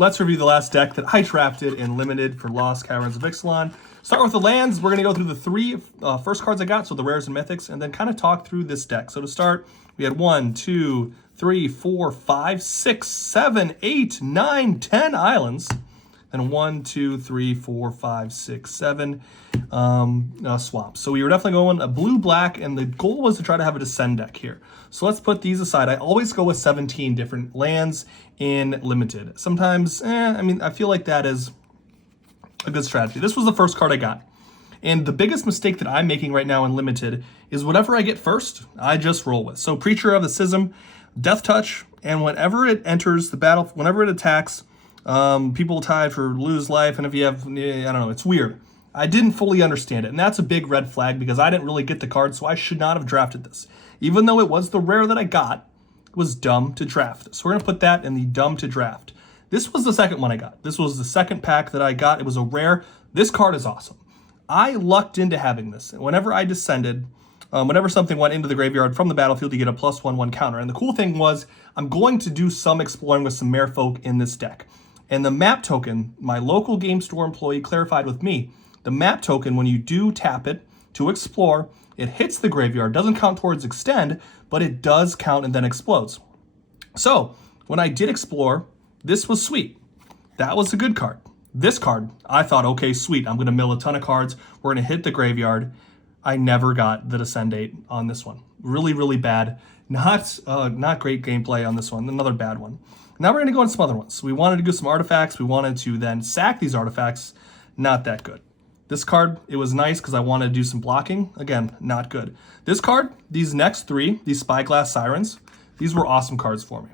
Let's review the last deck that I drafted in Limited for Lost Caverns of Ixalan. Start with the lands. We're going to go through the three first cards I got, so the rares and mythics, and then kind of talk through this deck. So to start, we had 1, 2, 3, 4, 5, 6, 7, 8, 9, 10 islands. Then 1, 2, 3, 4, 5, 6, 7 swamps. So we were definitely going a blue-black, and the goal was to try to have a descend deck here. So let's put these aside. I always go with 17 different lands in Limited. Sometimes, I feel like that is a good strategy. This was the first card I got. And the biggest mistake that I'm making right now in Limited is whatever I get first, I just roll with. So Preacher of the Schism, Death Touch, and whenever it enters the battle, whenever it attacks, people tie for lose life, and if you have, I don't know, it's weird. I didn't fully understand it, and that's a big red flag because I didn't really get the card, so I should not have drafted this. Even though it was the rare that I got, it was dumb to draft. So we're going to put that in the dumb to draft. This was the second one I got. This was the second pack that I got. It was a rare. This card is awesome. I lucked into having this. Whenever I descended, whenever something went into the graveyard from the battlefield, you get a +1/1 counter. And the cool thing was, I'm going to do some exploring with some merfolk in this deck. And the map token, my local game store employee clarified with me, the map token, when you do tap it to explore, it hits the graveyard, doesn't count towards extend, but it does count and then explodes. So when I did explore, this was sweet. That was a good card. This card, I thought, okay, sweet. I'm going to mill a ton of cards. We're going to hit the graveyard. I never got the descend date on this one. Really, really bad. Not great gameplay on this one. Another bad one. Now we're going to go into some other ones. We wanted to do some artifacts. We wanted to then sack these artifacts. Not that good. This card, it was nice because I wanted to do some blocking. Again, not good. This card, these next three, these Spyglass Sirens, these were awesome cards for me.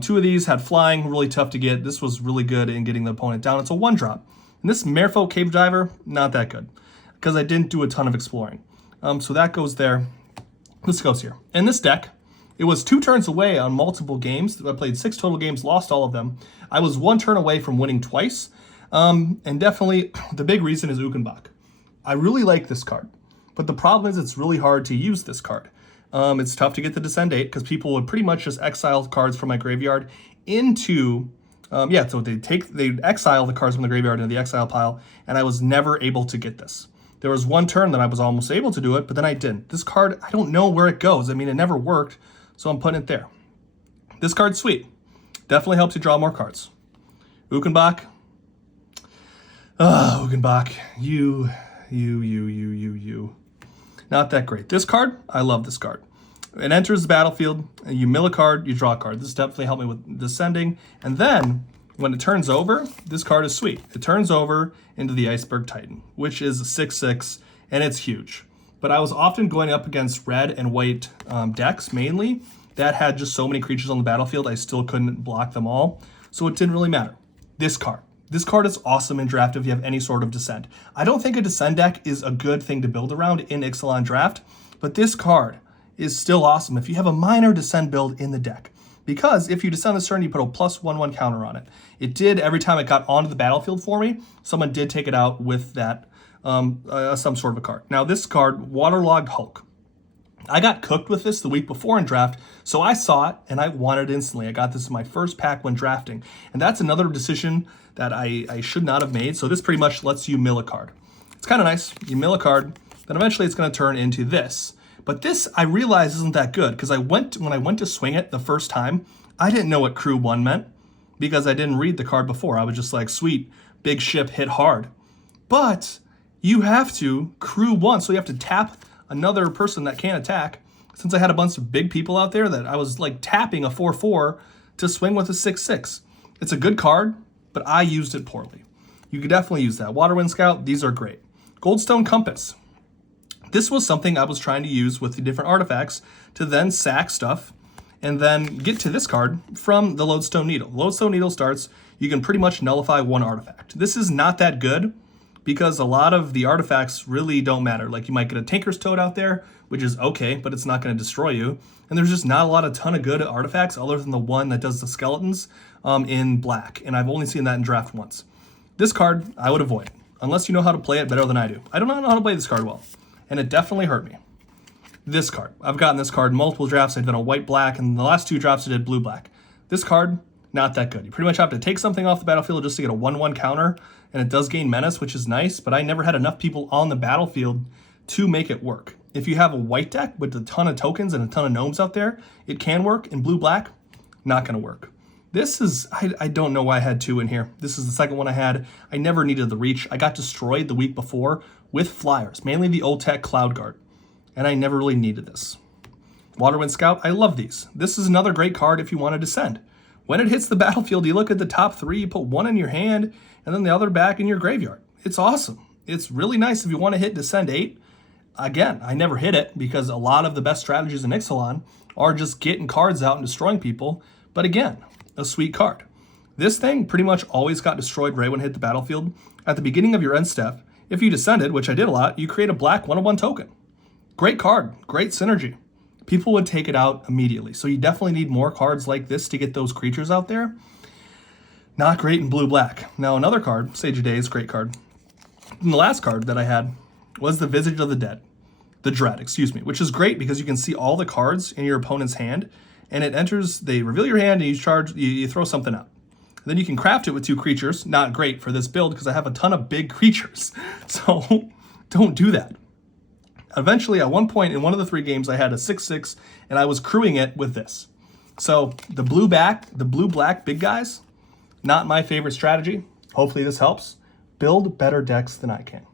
Two of these had flying, really tough to get. This was really good in getting the opponent down. It's a 1-drop. And this Merfolk Cave Diver, not that good because I didn't do a ton of exploring. So that goes there. This goes here. In this deck, it was 2 turns away on multiple games. I played 6 total games, lost all of them. I was 1 turn away from winning twice. And definitely the big reason is Ukenbach. I really like this card, but the problem is it's really hard to use this card. It's tough to get the descend date because people would pretty much just exile cards from my graveyard into, so they'd exile the cards from the graveyard into the exile pile, and I was never able to get this. There was 1 turn that I was almost able to do it, but then I didn't. This card, I don't know where it goes. I mean, it never worked, so I'm putting it there. This card's sweet. Definitely helps you draw more cards. Ukenbach. Ukenbach. You. Not that great. This card, I love this card. It enters the battlefield, and you mill a card, you draw a card. This definitely helped me with descending. And then, when it turns over, this card is sweet. It turns over into the Iceberg Titan, which is a 6/6, and it's huge. But I was often going up against red and white decks, mainly, that had just so many creatures on the battlefield, I still couldn't block them all. So it didn't really matter. This card. This card is awesome in draft if you have any sort of descend. I don't think a descend deck is a good thing to build around in Ixalan draft, but this card is still awesome if you have a minor descend build in the deck. Because if you descend this turn, you put a +1/1 counter on it. It did every time it got onto the battlefield for me. Someone did take it out with that, some sort of a card. Now this card, Waterlogged Hulk. I got cooked with this the week before in draft, so I saw it and I wanted it instantly. I got this in my first pack when drafting, and that's another decision that I should not have made. So this pretty much lets you mill a card. It's kind of nice. You mill a card, then eventually it's going to turn into this. But this, I realized, isn't that good because when I went to swing it the first time, I didn't know what Crew 1 meant because I didn't read the card before. I was just like, sweet, big ship, hit hard. But you have to Crew 1, so you have to tap another person that can't attack. Since I had a bunch of big people out there that I was like tapping a 4/4 to swing with a 6/6. It's a good card, but I used it poorly. You could definitely use that. Waterwind Scout, these are great. Goldstone Compass. This was something I was trying to use with the different artifacts to then sack stuff and then get to this card from the Lodestone Needle. Lodestone Needle starts, you can pretty much nullify 1 artifact. This is not that good because a lot of the artifacts really don't matter. Like you might get a Tinker's Toad out there, which is okay, but it's not going to destroy you. And there's just not a ton of good artifacts other than the one that does the skeletons in black. And I've only seen that in draft once. This card, I would avoid, unless you know how to play it better than I do. I don't know how to play this card well, and it definitely hurt me. This card, I've gotten this card in multiple drafts. I've done a white-black, and the last 2 drafts I did blue-black. This card, not that good. You pretty much have to take something off the battlefield just to get a 1/1 counter, and it does gain menace, which is nice, but I never had enough people on the battlefield to make it work. If you have a white deck with a ton of tokens and a ton of gnomes out there, it can work. In blue-black, not going to work. This is, I don't know why I had 2 in here. This is the second one I had. I never needed the reach. I got destroyed the week before with flyers, mainly the old tech Cloud Guard, and I never really needed this. Waterwind Scout, I love these. This is another great card if you want to descend. When it hits the battlefield, you look at the top 3, you put 1 in your hand, and then the other back in your graveyard. It's awesome. It's really nice if you want to hit Descend 8. Again, I never hit it because a lot of the best strategies in Ixalan are just getting cards out and destroying people. But again, a sweet card. This thing pretty much always got destroyed right when it hit the battlefield. At the beginning of your end step, if you descended, which I did a lot, you create a black 1/1 token. Great card, great synergy. People would take it out immediately. So you definitely need more cards like this to get those creatures out there. Not great in blue-black. Now another card, Sage of Days, great card. And the last card that I had was the Visage of the Dead. The Dread, excuse me, which is great because you can see all the cards in your opponent's hand, and it enters, they reveal your hand, and you throw something out. And then you can craft it with 2 creatures. Not great for this build because I have a ton of big creatures. So don't do that. Eventually, at one point in one of the 3 games, I had a 6/6, and I was crewing it with this. So the blue-black big guys, not my favorite strategy. Hopefully this helps. Build better decks than I can.